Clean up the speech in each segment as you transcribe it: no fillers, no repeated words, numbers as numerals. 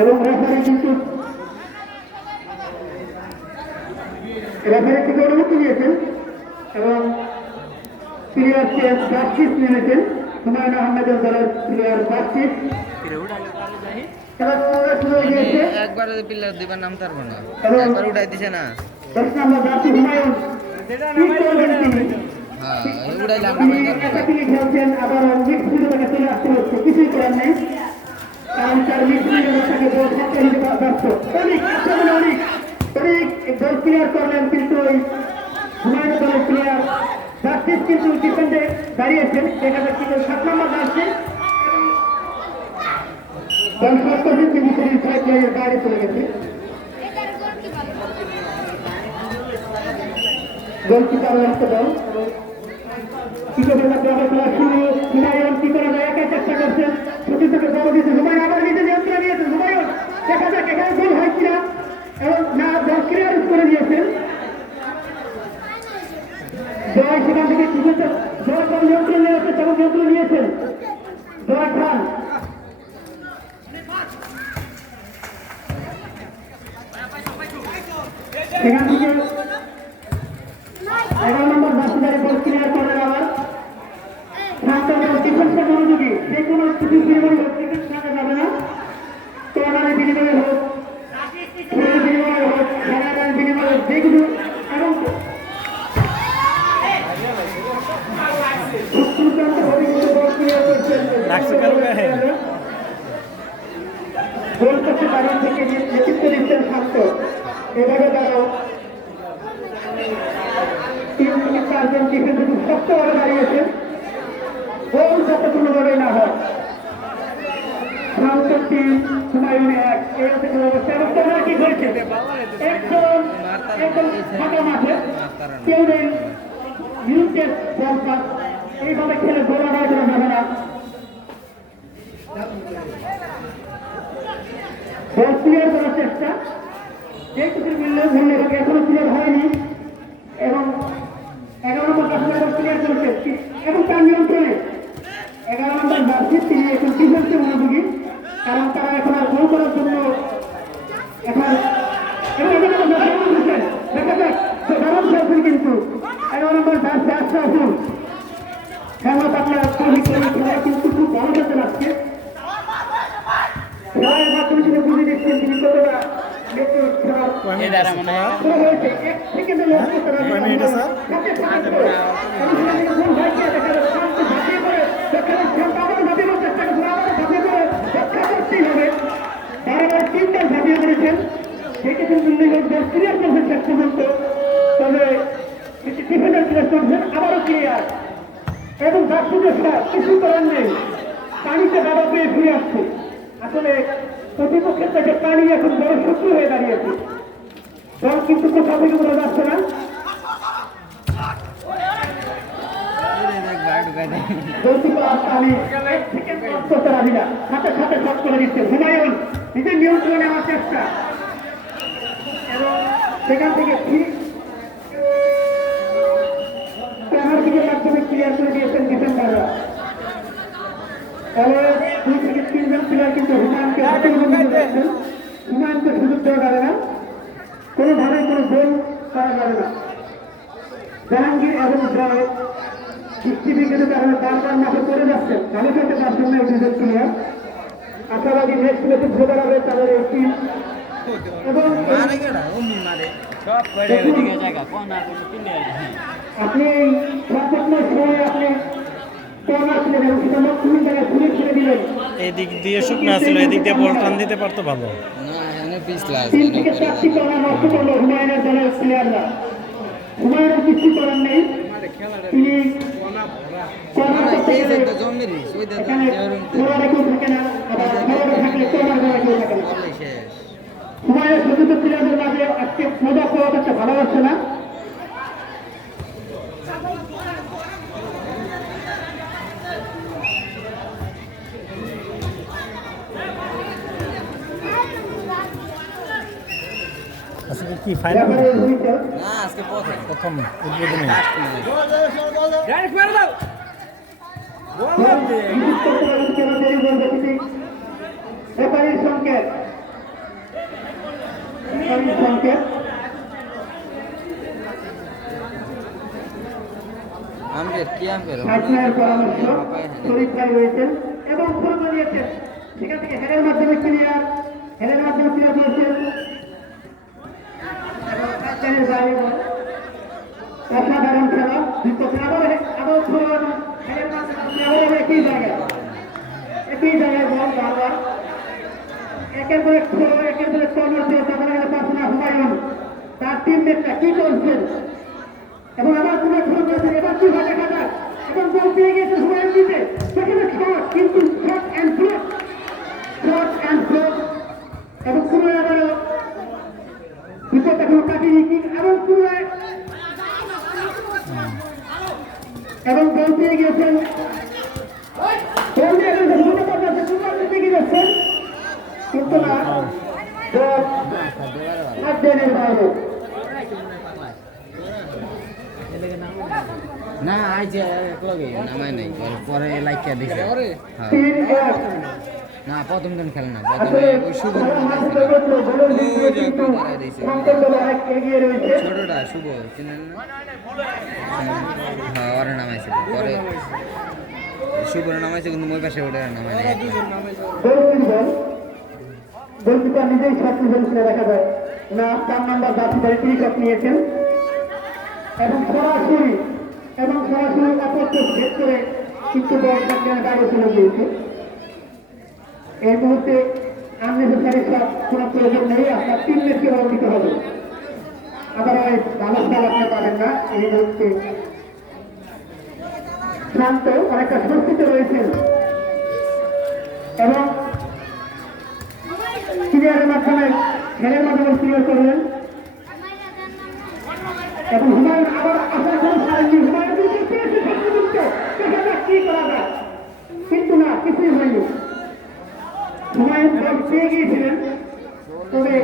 এবং রেফারি কিন্তু রেফারি থেকে অনুমতি দিয়েছেন এবং প্লেয়ারকে জাস্টিস মেনেছেন হুমায়ুন আহমেদের দলের প্লেয়ার জাস্টিস একবার প্লেয়ার দিবার নাম পারবো না একবার উঠাই দিছে না 10 নম্বর জাস্টিস হুমায়ুন হ্যাঁ উঠাইলাম তিনি খেলছেন আবার মিক্সির থেকে চলে আসতে হচ্ছে কিছুই করার নেই কারণ তার মিক্সির তাকে বল থাকতে দিতে ব্যর্থ অনেক বল ক্লিয়ার করলেন কিন্তু ওই হুমায়ুন দলের প্লেয়ার জাস্টিস কিন্তু ডিফেন্ডে দাঁড়িয়েছেন এখানে কিন্তু 7 নম্বর জাস্টিস বাইরে চলে গেছে গোলকিপার রাখতে দাও কি করে হুমায়ুন কি করে একা চেষ্টা করছেন ছোট ছোট বল দিচ্ছে হুমায়ুন আবার নিজে নিয়ন্ত্রণ নিয়েছেন হুমায়ুন দেখা যাক এখানে গোল হয় কিনা এবং না বল ক্লিয়ার করে দিয়েছেন জয় সেখান থেকে জয় বল নিয়ন্ত্রণ নিয়েছে তেমন নিয়ন্ত্রণ নিয়েছেন জয় খান সেখান থেকে 11 নম্বর বাসিন্দারে বল ক্লিয়ার করার আবার ডিফেন্সের মনোযোগী যে কোনো স্থিতির বিনিময়ে হোক ডিফেন্স থাকা যাবে না কর্নারের বিনিময়ে হোক বিনিময়ে হোক খেলার বিনিময়ে যেগুলো এবং গোল করতে পারেন থেকে নেতৃত্ব দিচ্ছেন ছাত্র এভাবে তারাও 3 থেকে 4 জন ডিফেন্স খুব শক্তভাবে দাঁড়িয়েছেন গোল যাতে কোনোভাবে না হয় শান্ত টিম হুমায়ুন 1 এরকম অবস্থা এবং তোমরা কি হয়েছে একদম ফাঁকা মাঠে কেউ নেই ইউকেট বল পাস এইভাবে খেলে গোল আদায় করা যাবে না বল ক্লিয়ার করার চেষ্টা যে কিছুর মূল্য এখনো ক্লিয়ার হয়নি এবং 11 নম্বর কাশ্মীর ক্লিয়ার করেছে এবং তার নিয়ন্ত্রণে 11 নম্বর জার্সি তিনি এখন ডিফেন্সে মনোযোগী কারণ তারা এখন আর গোল করার জন্য এখন দেখা যাক দারুণ খেলছেন কিন্তু 11 নম্বর জার্সি আসছে আসুন খেলা আপনার খেলায় কিন্তু খুব ভালো খেলতে লাগছে খেলার মাধ্যমে তিনি বুঝে দিচ্ছেন তিনি কতটা আবারও ক্লিয়ার এবং কিছু করার নেই পানিতে বাবা পেয়ে ফিরে আসছে আসলে প্রতিপক্ষের থেকে পানি এখন বড় শত্রু হয়ে দাঁড়িয়েছে দল কিন্তু কোথাও থেকে বোঝা যাচ্ছে না সাথে সাথে শট করে দিচ্ছে হুমায়ুন নিজের নিয়ন্ত্রণে নেওয়ার চেষ্টা এবং সেখান থেকে ক্যামেরার দিকে মাধ্যমে ক্লিয়ার করে দিয়েছেন ডিফেন্ডাররা তাহলে 2 থেকে 3 জন প্লেয়ার কিন্তু হুমায়ুনকে সুযোগ দেওয়া যাবে না কোনোভাবে কোনো গোল করা যাবে না জাহাঙ্গীর এবং জয় দৃষ্টিবিঘ্নিত কারণে বারবার মাঠে পড়ে যাচ্ছেন ভালো খেলতে পারছেন না এই দুজন প্লেয়ার আশাবাদী নেক্সট ম্যাচে ঘুরে দাঁড়াবে তাদের এই টিম এবং আপনি এই সংকটময় সময়ে আপনি এদিক দিয়ে শুকনো ছিল এদিক দিয়ে বল টান দিতে পারতো ভালো হুমায়ুনের কিছু করার নেই তিনি হুমায়ুনের সচেতন প্লেয়ারদের মাঝে আজকে মজা পাওয়া একটা ভালোবাসে না আজকে কি ফাইনাল না আজকে প্রথম উদ্বোধনী সংকেত শেখ, আম্পের কি আম্পের সাইকেলের পরামর্শ শরীফ ভাই রয়েছেন এবং ফোন দিয়েছেন। সেখান থেকে হেডের মাধ্যমে ক্লিয়ার করেছেন এবং সাইকেলের বাইরে অসাধারণ খেলা বিপক্ষে আবার ফোন হেডের মাধ্যমে আবার একই জায়গায় বল বারবার একের পর এক ফোন একের পর এক কর্মসূচি তখন পাচ্ছে না হুমায়ুন তার টিমমেটরা কি করছেন এবং আবার তোমার ফোন করেছেন এবার কি হয় দেখা যাক এবং বল পেয়ে গেছে হুমায়ুন দিতে সেখানে শট কিন্তু শট অ্যান্ড ব্লক এবং পুরো আবারও বিপদ এখন কাটিয়ে কিক এবং পুরো এবং বল পেয়ে গেছেন কিন্তু না দেনের বাইরে না আইছে একলগে নামাই নাই পরে লাইকা দিছে হ্যাঁ 3-1 না প্রথম দিন খেলে না প্রথমে ওই শুভ এগিয়ে রয়েছে ছোটটা শুভ চিনেন না হ্যাঁ ওরা নামাইছে পরে শুভরে নামাইছে কিন্তু মই পাশে ওটা নামাই নাই গোলকিপার নিজেই শট নিয়েছেন দেখা যায় না 4 নম্বর বাছাই ক্রিকেট নিয়েছেন এবং সরাসরি অপরকে ভেদ করে কিন্তু বলটাকে বাইরে চলে গিয়েছে এই মুহূর্তে আননেসেসারি সব কোনো প্রয়োজন নেই আপনার 3 ম্যাচকে বল দিতে হবে আদারওয়াইজ ভালো খেলা আপনি পাবেন না এই মুহূর্তে শান্ত অনেকটা স্বস্তিতে রয়েছেন এবং ক্লিয়ারের মাধ্যমে খেলের মাধ্যমে ক্লিয়ার করলেন এবং হুমায়ুন আবার আসার কোনো সাহায্য হুমায়ুন কি করা যায় কিন্তু না কিছুই হয়নি হুমায়ুন বল পেয়ে গিয়েছিলেন তবে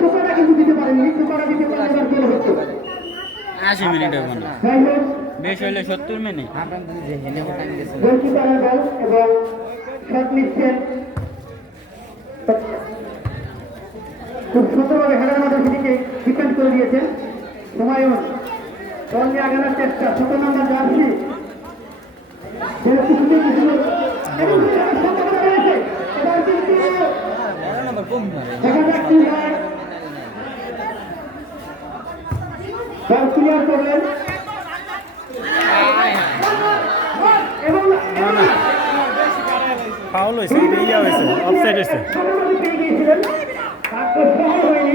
টোকাটা কিন্তু দিতে পারেননি টোকাটা দিতে পারলে গোল হতো 80 মিনিটের মনে যাই হোক বেশ হইলে 70 মিনিট আপনার যে হেনে ওটা দিয়েছে গোলকিপারের বল এবং শট নিচ্ছেন খুব সুন্দরভাবে হেডার মাঝে সেটিকে ডিফেন্ড করে দিয়েছেন হুমায়ুন বল নিয়ে আগানোর চেষ্টা 17 নম্বর জার্সি ক্লিয়ার করলেন এবং ফাউল হয়েছে ইয়া হয়েছে অফসাইড হয়েছে পেয়ে গিয়েছিলেন হয়নি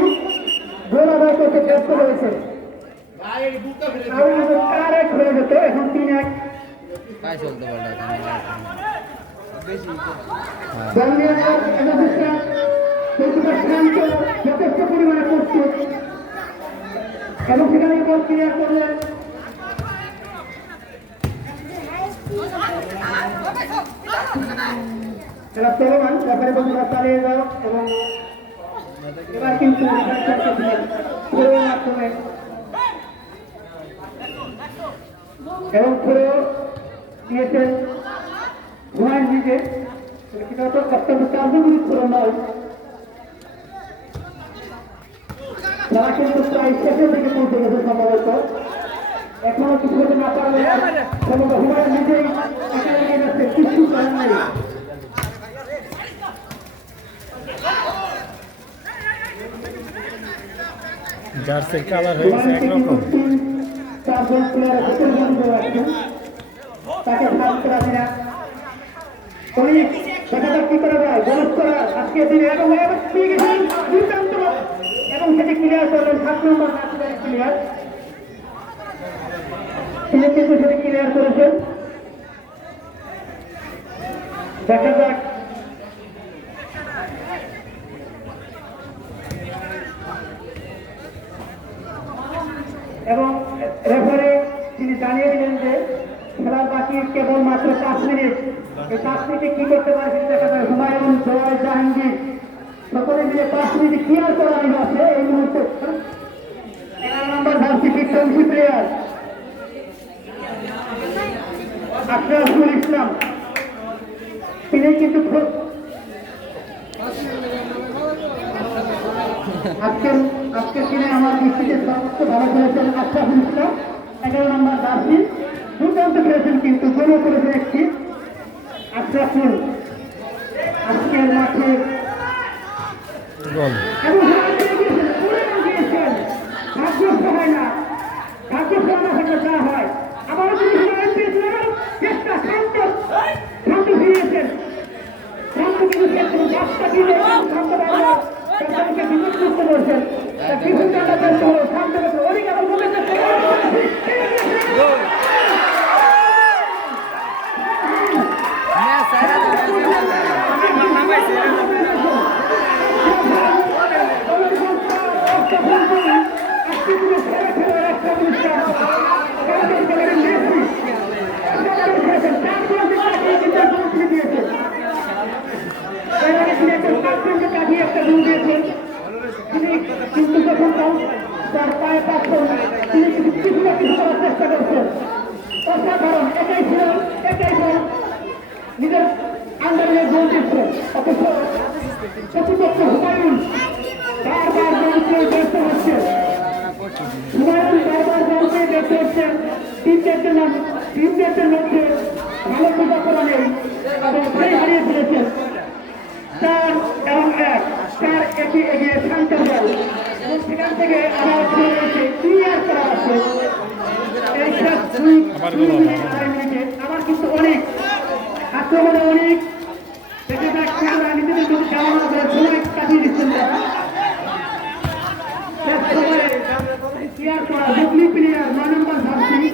গোল আদায় করতে ব্যস্ত রয়েছে আরেক হয়ে যেত এখন 3-1 পাই চলতে বলটা বেশি যথেষ্ট পরিমাণে প্রস্তুত এবং সেখানে বল ক্লিয়ার করলেন এরা চলমান ব্যাপারে বন্ধুরা চালিয়ে যাও এবং এবার কিন্তু মাধ্যমে এবং ফেরো দিয়েছেন হুমায়ুন নিজে সেটা তো অত্যন্ত কার্যগুরুত্ব নয় তারা কিন্তু প্রায় শেষের দিকে পৌঁছে গেছে সম্ভবত এখনো কিছু করতে না পারলে সম্ভবত হুমায়ুন নিজেই একা গেছে কিছু করেন নাই জার্সির কালার হয়েছে একরকম চারজন প্লেয়ার তাকে সাহায্য করা যায় না অনেক দেখা যাক কি করা যায় বলস করা আজকে দিনে এবং দুর্দান্ত এবং সেটি ক্লিয়ার করলেন 7 নম্বর ক্লিয়ার তিনি কিন্তু সেটি ক্লিয়ার করেছেন দেখা যাক এবং রেফারি তিনি জানিয়ে দিলেন যে খেলার বাকি কেবল মাত্র 5 মিনিট এই 5 মিনিটে কি করতে পারে সেটা দেখা যায় হুমায়ুন জয় জাহাঙ্গীর সকলে মিলে 5 মিনিটে ক্লিয়ার করা আছে এই মুহূর্তে 11 নম্বর জার্সি ফিটন্সি প্লেয়ার আশরাফুল ইসলাম তিনি কিন্তু আজকের দিনে আমার দৃষ্টিতে সবচেয়ে ভালো খেলেছেন আশরাফুল ইসলাম 11 নম্বর জার্সি। দুর্দান্ত খেলেছেন কিন্তু গোলও করেছেন একটি আশরাফুল। আজকের মাঠে গোল এবং ভাগ্যস্থ হয় না, ভাগ্যস্থ না থাকলে যা হয়। আবারও কিন্তু চেষ্টা শান্ত শান্ত ফিরিয়েছেন, শান্ত কিন্তু রাস্তা দিয়ে শান্ত তাদেরকে বিপদ করতে বলছেন। বিপদ জায়গা ব্যস্ত হলো শান্ত অনেক আবার বলে কিন্তু যখন তার পায়ে পাচ্ছেন তিনি কিছু না কিছু করার চেষ্টা করছেন। অসাধারণ এটাই ছিল নিজের আন্ডারে গোল দিচ্ছেন। অথচ প্রতিপক্ষ হুমায়ুন বারবার গোলকে ব্যস্ত হচ্ছে, হুমায়ুন বারবার গোলকে ব্যস্ত হচ্ছেন। টিমদের মধ্যে ভালো পূজা করা নেই এবং সেই হারিয়ে ফেলেছেন। 4 এবং 1 4 এগিয়ে শান্ত দল এবং সেখান থেকে আবার ফিরে এসে ক্লিয়ার করা আছে। এই শেষ 2 মিনিট 2.5 মিনিটে আবার কিন্তু অনেক আক্রমণে অনেক দেখা যাক খেলোয়াড় নিজেদের যদি কেমন করে সময় কাটিয়ে দিচ্ছেন তারা। শেষ সময়ে ক্লিয়ার করা হুগলি প্লেয়ার 9 নম্বর জার্সি,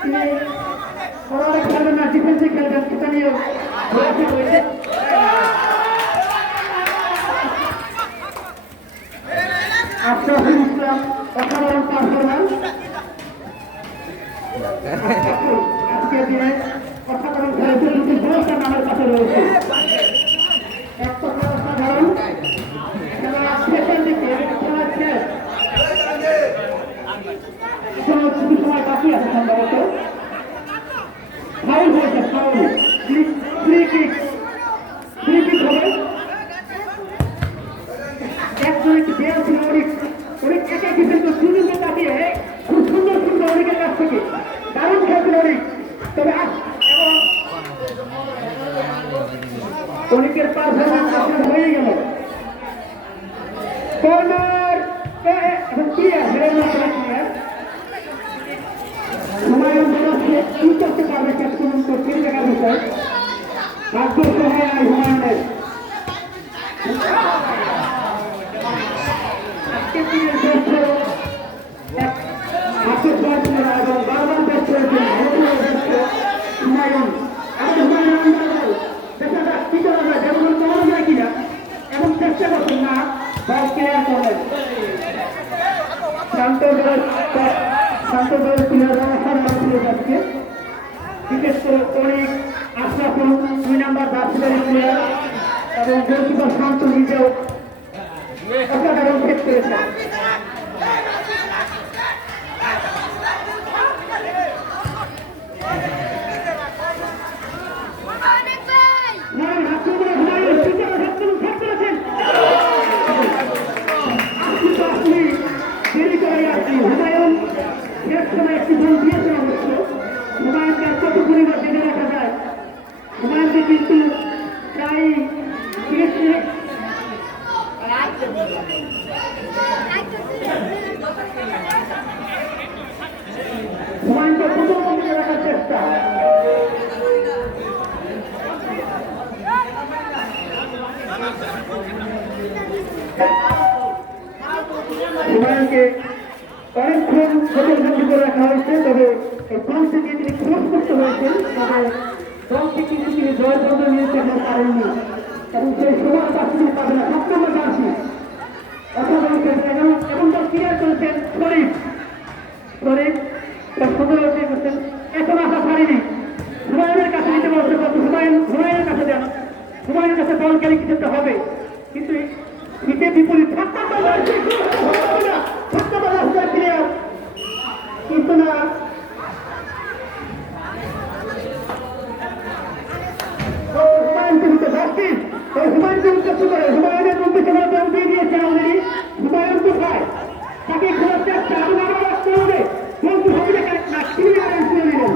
তিনি ফরওয়ার্ডে খেলবেন না, ডিফেন্সে খেলবেন, সেটা নিয়েও ঘোরাফেরা হয়েছে। আশরাফুল ইসলাম অসাধারণ পারফরম্যান্স আজকের দিনে অসাধারণ খেলেছে। দুটি গোলটা নামের কাছে রয়েছে, এক কথা অসাধারণ খেলা শেষের দিকে খেলা শেষ, কিছু সময় বাকি আছে সম্ভবত। ফাউল হয়েছে, ফাউল ফ্রি কিক হবে। একজনকে দেওয়া ছিল অনেক একা কিন্তু সুযোগে কাটিয়ে খুব সুন্দর অনেকের কাছ থেকে দারুণ খেলছিল অনেক। তবে অনেকের পারফরম্যান্স আসলে হয়ে গেল। কর্নার এখন ক্লিয়ার হুমায়ুন কি করতে পারবে শেষ পর্যন্ত সেই জায়গার বিষয় ভাগ্য সহায় নাই হুমায়ুনের। আজকের দিনের ব্যস্ত হাতে পাচ্ছিল না এবং বারবার ব্যস্ত হয়েছেন হুমায়ুন। আমাদের হুমায়ুন দেখা যাক কি করা যায়, যেমন করা যায় কিনা এবং চেষ্টা করছেন না বল ক্লিয়ার করেন। শান্ত দল প্লেয়াররা অসাধারণ ছিল আজকে, বিশেষ করে অনেক আশরাফুল 2 নম্বর জার্সিধারী প্লেয়ার এবং গোলকিপার শান্ত নিজেও অসাধারণ সেট করেছেন। হুমায়ুন শেষ সময় একটি গোল দিয়েছেন অবশ্য। হুমায়ুনকে আর কত পরিবার বেঁধে রাখা যায়, হুমায়ুনকে কিন্তু প্রায় 30 মিনিট হুমায়ুনকে প্রথম দিকে রাখার চেষ্টা। হুমায়ুনকে অনেকক্ষণ গোলবন্দি করে রাখা হয়েছে, তবে এই দল থেকে তিনি ক্রস করতে হয়েছেন, তবে দলকে কিন্তু তিনি জয় বন্ধ নিয়ে এখন পারেননি এবং সেই সময় চাকরি পাবে না। 7 নম্বর জার্সি অসাধারণ খেলছেন এবং দল ক্লিয়ার করেছেন শরীফ সুন্দর করছেন। এখন আশা ছাড়িনি, হুমায়ুনের কাছে নিতে বলছে, হুমায়ুনের কাছে দেন, হুমায়ুনের কাছে বল গেলে কিছু একটা হবে, কিন্তু হিতে বিপরীত কিন্তু না হুমায়ুনকে দিতে হুমায়ুনকে উত্তর করে হুমায়ুনের মধ্যে সেখানে দিয়ে দিয়েছে অলরেডি। হুমায়ুন কোথায় তাকে খোঁজার চেষ্টা এবং আবার রাখতে হবে কিন্তু সবাই ক্রিমিনাল তুলে দিলেন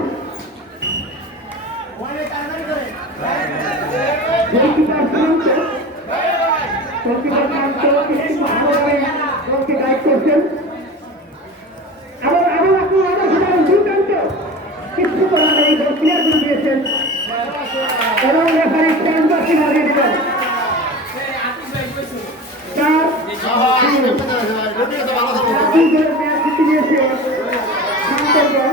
গোলকিপার শান্ত একটু ভালোভাবে দলকে গাইড করছেন আবার হুমায়ুন দুর্দান্ত কিছু করার নেই গোল ক্লিয়ার করে দিয়েছেন এবং রেফারি ক্যানভাসে মারিয়ে দিলেন 4-3 ম্যাচ জিতে নিয়েছে শান্তর দল